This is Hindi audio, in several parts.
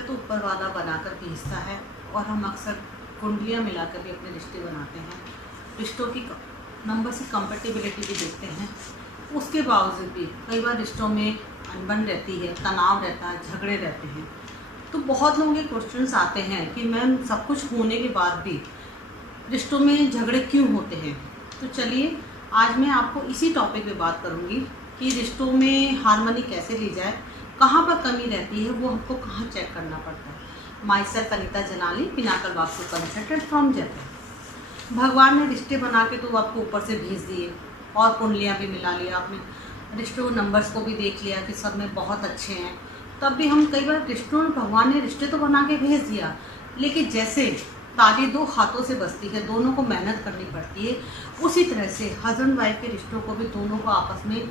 रिश्ते तो ऊपर वाला बनाकर भेजता है और हम अक्सर कुंडलियाँ मिलाकर भी अपने रिश्ते बनाते हैं। रिश्तों की नंबर से कंपेटिबिलिटी भी देखते हैं। उसके बावजूद भी कई बार रिश्तों में अनबन रहती है, तनाव रहता है, झगड़े रहते हैं। तो बहुत लोगों के क्वेश्चंस आते हैं कि मैम सब कुछ होने के बाद भी रिश्तों में झगड़े क्यों होते हैं। तो चलिए आज मैं आपको इसी टॉपिक पे बात करूँगी कि रिश्तों में हार्मनी कैसे ली जाए, कहाँ पर कमी रहती है, वो हमको कहाँ चेक करना पड़ता है। Myself Anita Janali, pinnacle vastu consultant from Jaipur. भगवान ने रिश्ते बना के तो आपको ऊपर से भेज दिए और कुंडलियाँ भी मिला लिया, आपने रिश्तों नंबर्स को भी देख लिया कि सब में बहुत अच्छे हैं। तब भी हम कई बार रिश्तों में भगवान ने रिश्ते तो बना के भेज दिया, लेकिन जैसे ताली दो हाथों से बजती है, दोनों को मेहनत करनी पड़ती है, उसी तरह से हस्बैंड वाइफ के रिश्तों को भी दोनों को आपस में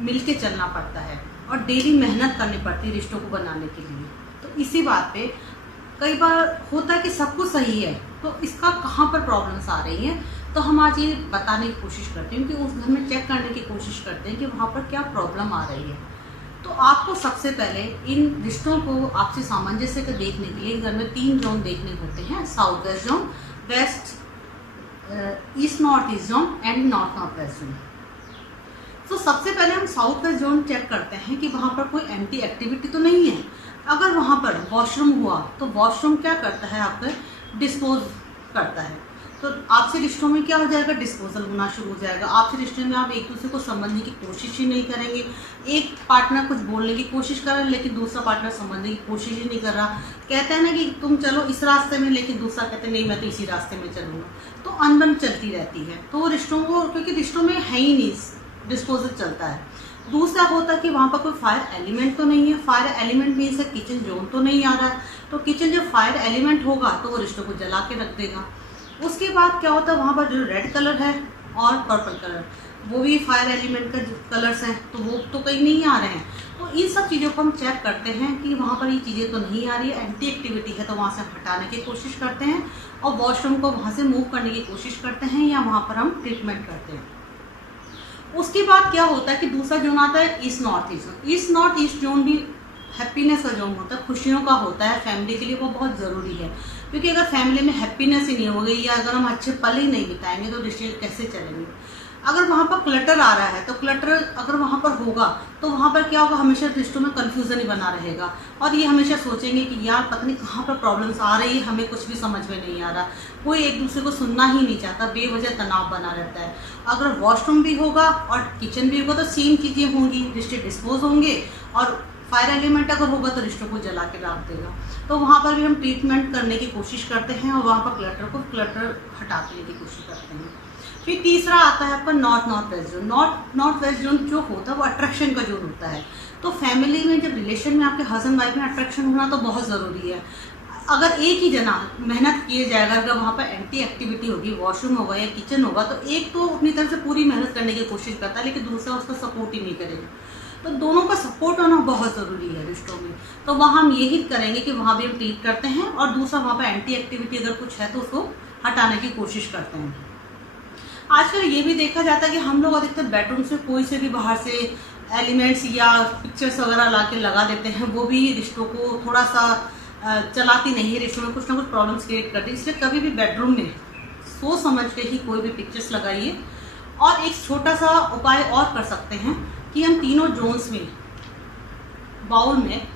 मिल के चलना पड़ता है और डेली मेहनत करनी पड़ती है रिश्तों को बनाने के लिए। तो इसी बात पे कई बार होता है कि सब कुछ सही है, तो इसका कहाँ पर प्रॉब्लम्स आ रही हैं, तो हम आज ये बताने की कोशिश करते हैं कि उस घर में चेक करने की कोशिश करते हैं कि वहाँ पर क्या प्रॉब्लम आ रही है। तो आपको सबसे पहले इन रिश्तों को आपसे सामंजस्य के देखने के लिए घर में 3 जोन देखने होते हैं, south west zone, west east north east zone and north north west zone. तो सबसे पहले हम साउथ वेस्ट जोन चेक करते हैं कि वहाँ पर कोई एंटी एक्टिविटी तो नहीं है। अगर वहाँ पर वॉशरूम हुआ तो वॉशरूम क्या करता है, आपका डिस्पोज करता है, तो आपसे रिश्तों में क्या हो जाएगा, डिस्पोजल होना शुरू हो जाएगा। आपसे रिश्ते में आप एक दूसरे को समझने की कोशिश ही नहीं करेंगे। एक पार्टनर कुछ बोलने की कोशिश कर रहा है लेकिन दूसरा पार्टनर समझने की कोशिश ही नहीं कर रहा। कहते हैं ना कि तुम चलो इस रास्ते में, लेकिन दूसरा कहते हैं नहीं मैं तो इसी रास्ते में चलूँगा। तो अनबन चलती रहती है। तो रिश्तों को, क्योंकि रिश्तों में है ही नहीं, डिस्पोजल चलता है। दूसरा होता है कि वहाँ पर कोई फायर एलिमेंट तो नहीं है। Fire element means kitchen zone तो नहीं आ रहा है। तो किचन जब फायर एलिमेंट होगा तो वो रिश्तों को जला के रख देगा। उसके बाद क्या होता है, वहाँ पर जो रेड कलर है और पर्पल कलर, वो भी फायर एलिमेंट का कलर्स हैं, तो वो तो कहीं नहीं आ रहे हैं। तो इन सब चीज़ों को हम चेक करते हैं कि वहाँ पर ये चीज़ें तो नहीं आ रही है, एंटी एक्टिविटी है, तो वहाँ से हटाने की कोशिश करते हैं और वॉशरूम को वहाँ से मूव करने की कोशिश करते हैं या वहाँ पर हम ट्रीटमेंट करते हैं। उसके बाद क्या होता है कि दूसरा जोन आता है east north east zone. East north east zone भी हैप्पीनेस का जोन होता है, खुशियों का होता है। फैमिली के लिए वो बहुत ज़रूरी है, क्योंकि अगर फैमिली में हैप्पीनेस ही नहीं होगी या अगर हम अच्छे पल ही नहीं बिताएंगे तो रिश्ते कैसे चलेंगे। अगर वहाँ पर क्लटर आ रहा है तो क्लटर अगर वहाँ पर होगा तो वहाँ पर क्या होगा, हमेशा रिश्तों में कन्फ्यूज़न ही बना रहेगा और ये हमेशा सोचेंगे कि यार पता नहीं कहाँ पर प्रॉब्लम्स आ रही है, हमें कुछ भी समझ में नहीं आ रहा। कोई एक दूसरे को सुनना ही नहीं चाहता, बेवजह तनाव बना रहता है। अगर वॉशरूम भी होगा और किचन भी होगा तो सेम चीज़ें होंगी, रिश्ते डिस्पोज होंगे और फायर एलिमेंट अगर होगा तो रिश्तों को जला के रख देगा। तो वहाँ पर भी हम ट्रीटमेंट करने की कोशिश करते हैं और वहाँ पर क्लटर हटाने की कोशिश करते हैं। फिर तीसरा आता है आपका north north west zone. North west zone जो होता है वो अट्रैक्शन का जोन होता है। तो फैमिली में जब रिलेशन में आपके हस्बैंड वाइफ में अट्रैक्शन होना तो बहुत ज़रूरी है। अगर एक ही जना मेहनत किए जाएगा, अगर वहाँ पर एंटी एक्टिविटी होगी, वॉशरूम होगा या किचन होगा, तो एक तो अपनी तरफ से पूरी मेहनत करने की कोशिश करता है लेकिन दूसरा उसका सपोर्ट ही नहीं करेगा। तो दोनों का सपोर्ट होना बहुत ज़रूरी है रिश्तों में। तो वहाँ हम यही करेंगे कि वहाँ भी हम ट्रीट करते हैं और दूसरा वहाँ पर एंटी एक्टिविटी अगर कुछ है तो उसको हटाने की कोशिश करते हैं। आजकल ये भी देखा जाता है कि हम लोग अधिकतर बेडरूम से कोई से भी बाहर से एलिमेंट्स या पिक्चर्स वगैरह ला के लगा देते हैं, वो भी रिश्तों को थोड़ा सा चलाती नहीं है, रिश्तों में कुछ ना कुछ प्रॉब्लम्स क्रिएट करती है। इसलिए कभी भी बेडरूम में सोच समझ के ही कोई भी पिक्चर्स लगाइए। और एक छोटा सा उपाय और कर सकते हैं कि हम तीनों जोन्स में बाउल में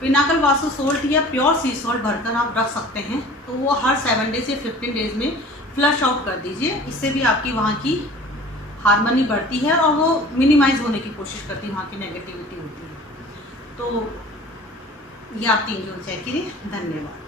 पिनाकल वास्तु सोल्ट या प्योर सी सॉल्ट भरकर आप रख सकते हैं। तो वो हर 7 डेज या 15 डेज में फ्लश आउट कर दीजिए। इससे भी आपकी वहाँ की हार्मनी बढ़ती है और वो मिनिमाइज होने की कोशिश करती है, वहाँ की नेगेटिविटी होती है। तो ये आप 3 जोन चेक करिए। धन्यवाद।